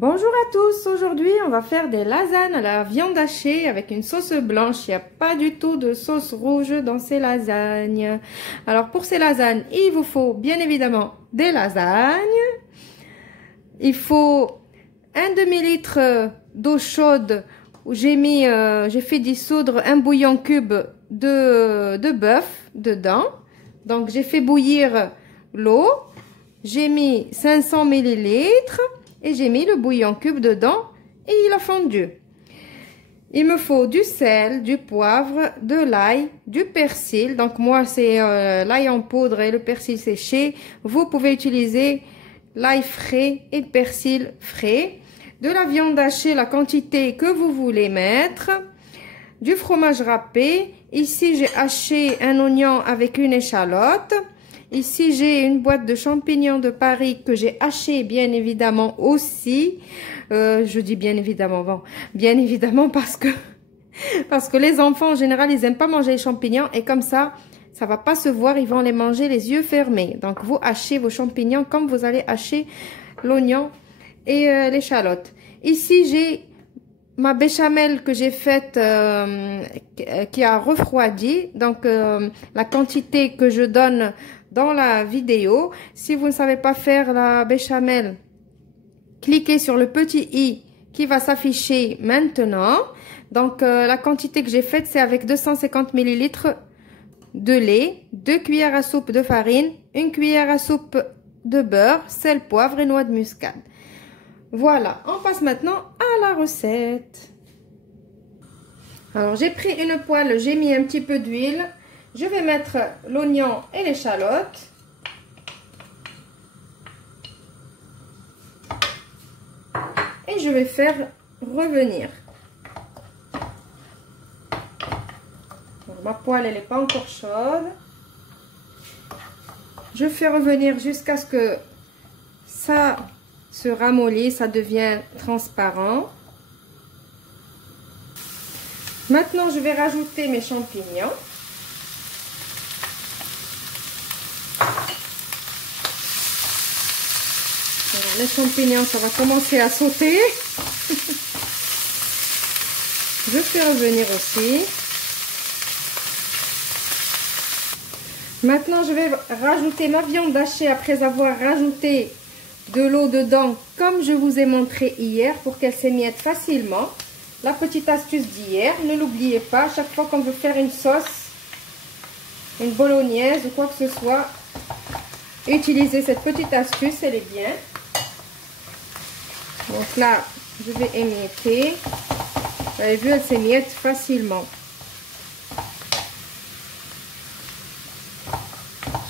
Bonjour à tous, aujourd'hui on va faire des lasagnes à la viande hachée avec une sauce blanche. Il n'y a pas du tout de sauce rouge dans ces lasagnes. Alors pour ces lasagnes, il vous faut bien évidemment des lasagnes. Il faut un demi-litre d'eau chaude où j'ai fait dissoudre un bouillon cube de bœuf dedans. Donc j'ai fait bouillir l'eau, j'ai mis 500 millilitres. Et j'ai mis le bouillon cube dedans et il a fondu. Il me faut du sel, du poivre, de l'ail, du persil. Donc moi c'est l'ail en poudre et le persil séché. Vous pouvez utiliser l'ail frais et le persil frais. De la viande hachée, la quantité que vous voulez mettre. Du fromage râpé. Ici j'ai haché un oignon avec une échalote. Ici, j'ai une boîte de champignons de Paris que j'ai haché bien évidemment aussi. Je dis bien évidemment, bon, bien évidemment parce que les enfants en général, ils aiment pas manger les champignons et comme ça va pas se voir, ils vont les manger les yeux fermés. Donc, vous hachez vos champignons comme vous allez hacher l'oignon et l'échalote. Ici, j'ai ma béchamel que j'ai faite qui a refroidi. Donc, la quantité que je donne dans la vidéo. Si vous ne savez pas faire la béchamel, cliquez sur le petit i qui va s'afficher maintenant. Donc, la quantité que j'ai faite, c'est avec 250 millilitres de lait, 2 cuillères à soupe de farine, 1 cuillère à soupe de beurre, sel, poivre et noix de muscade. Voilà, on passe maintenant à la recette. Alors, j'ai pris une poêle, j'ai mis un petit peu d'huile. Je vais mettre l'oignon et l'échalote. Et je vais faire revenir. Alors, ma poêle, elle n'est pas encore chaude. Je fais revenir jusqu'à ce que ça se ramollisse, ça devient transparent. Maintenant, je vais rajouter mes champignons. Voilà, les champignons, ça va commencer à sauter. Je fais revenir aussi. Maintenant, je vais rajouter ma viande hachée après avoir rajouté de l'eau dedans, comme je vous ai montré hier, pour qu'elle s'émiette facilement. La petite astuce d'hier, ne l'oubliez pas, chaque fois qu'on veut faire une sauce, une bolognaise ou quoi que ce soit, utilisez cette petite astuce, elle est bien. Donc là, je vais émietter. Vous avez vu, elle s'émiette facilement.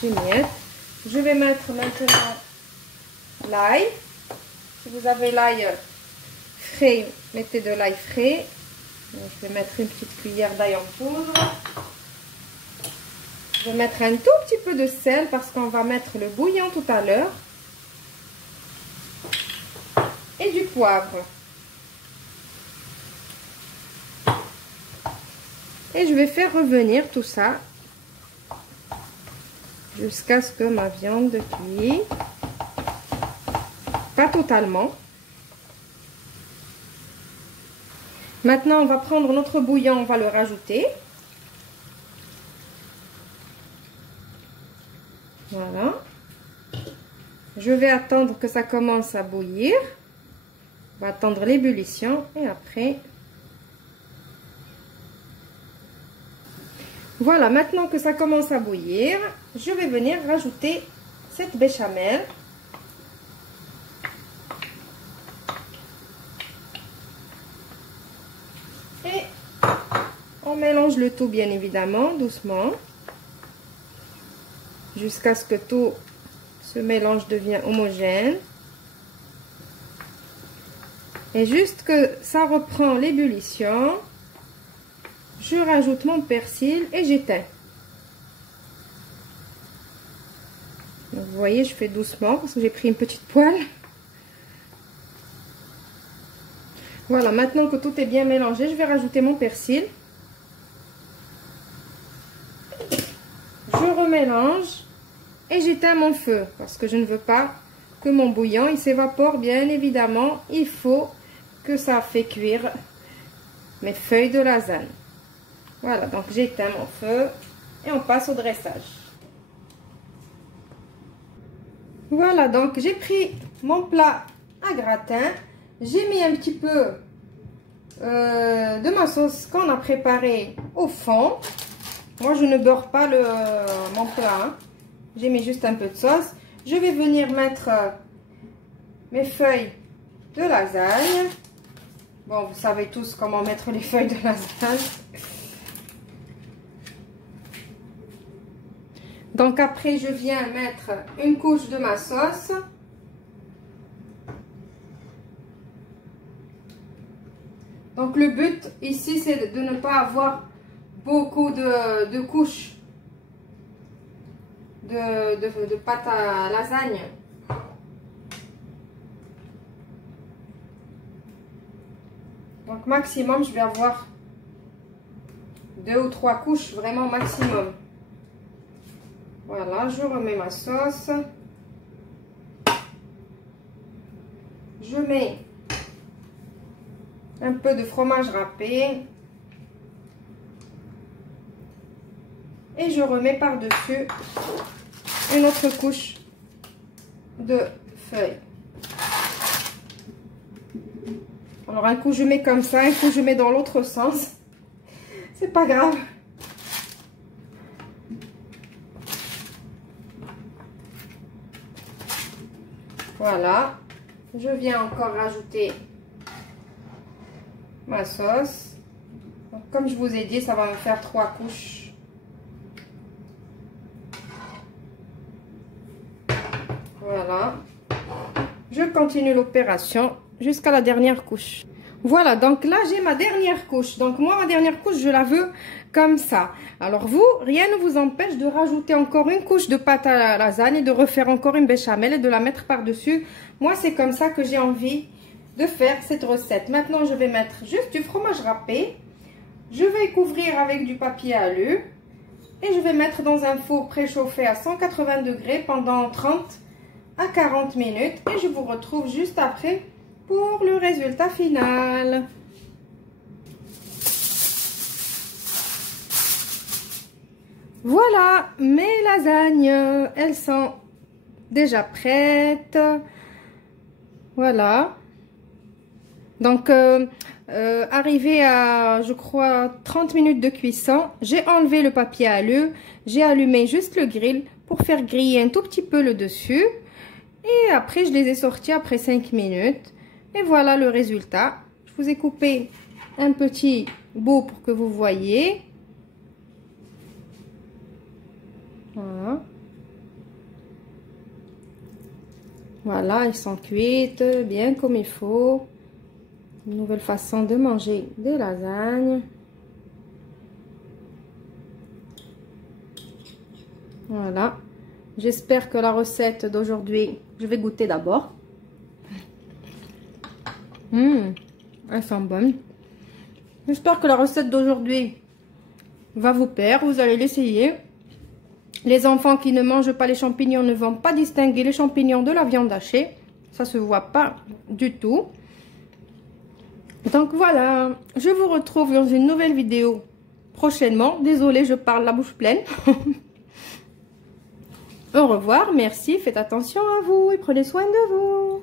J'émiette. Je vais mettre maintenant l'ail. Si vous avez l'ail frais, mettez de l'ail frais. Donc, je vais mettre une petite cuillère d'ail en poudre. Je vais mettre un tout petit peu de sel parce qu'on va mettre le bouillon tout à l'heure. Et du poivre. Et je vais faire revenir tout ça jusqu'à ce que ma viande cuise. Pas totalement. Maintenant, on va prendre notre bouillon, on va le rajouter. Voilà. Je vais attendre que ça commence à bouillir. On va attendre l'ébullition et après... Voilà, maintenant que ça commence à bouillir, je vais venir rajouter cette béchamel. Et on mélange le tout bien évidemment, doucement, jusqu'à ce que tout ce mélange devienne homogène. Et juste que ça reprend l'ébullition, je rajoute mon persil et j'éteins. Vous voyez, je fais doucement parce que j'ai pris une petite poêle. Voilà, maintenant que tout est bien mélangé, je vais rajouter mon persil. Je remélange et j'éteins mon feu parce que je ne veux pas que mon bouillon il s'évapore, bien évidemment, il faut que ça fait cuire mes feuilles de lasagne. Voilà, donc j'éteins mon feu et on passe au dressage. Voilà, donc j'ai pris mon plat à gratin. J'ai mis un petit peu de ma sauce qu'on a préparée au fond. Moi, je ne beurre pas mon plat. Hein. J'ai mis juste un peu de sauce. Je vais venir mettre mes feuilles de lasagne. Bon, vous savez tous comment mettre les feuilles de lasagne. Donc après, je viens mettre une couche de ma sauce. Donc le but ici, c'est de ne pas avoir beaucoup de couches de pâte à lasagne. Donc maximum, je vais avoir 2 ou 3 couches, vraiment maximum. Voilà, je remets ma sauce. Je mets un peu de fromage râpé. Et je remets par-dessus une autre couche de feuilles. Alors un coup je mets comme ça, un coup je mets dans l'autre sens. C'est pas grave. Voilà. Je viens encore rajouter ma sauce. Donc, comme je vous ai dit, ça va me faire 3 couches. Voilà. Je continue l'opération jusqu'à la dernière couche. Voilà, donc là j'ai ma dernière couche. Donc moi, ma dernière couche, je la veux comme ça. Alors vous, rien ne vous empêche de rajouter encore une couche de pâte à la lasagne et de refaire encore une béchamel et de la mettre par-dessus. Moi, c'est comme ça que j'ai envie de faire cette recette. Maintenant, je vais mettre juste du fromage râpé. Je vais couvrir avec du papier alu. Et je vais mettre dans un four préchauffé à 180 degrés pendant 30 à 40 minutes. Et je vous retrouve juste après pour le résultat final. Voilà, mes lasagnes, elles sont déjà prêtes. Voilà. Donc, arrivé à, je crois, 30 minutes de cuisson, j'ai enlevé le papier alu. J'ai allumé juste le grill pour faire griller un tout petit peu le dessus. Et après, je les ai sortis après 5 minutes. Et voilà le résultat. Je vous ai coupé un petit bout pour que vous voyez. Voilà. Voilà, ils sont cuites bien comme il faut. Une nouvelle façon de manger des lasagnes. Voilà. J'espère que la recette d'aujourd'hui, je vais goûter d'abord. Elles sont bonnes. J'espère que la recette d'aujourd'hui va vous plaire. Vous allez l'essayer. Les enfants qui ne mangent pas les champignons ne vont pas distinguer les champignons de la viande hachée. Ça se voit pas du tout. Donc voilà, je vous retrouve dans une nouvelle vidéo prochainement. Désolée, je parle la bouche pleine. Au revoir, merci, faites attention à vous et prenez soin de vous.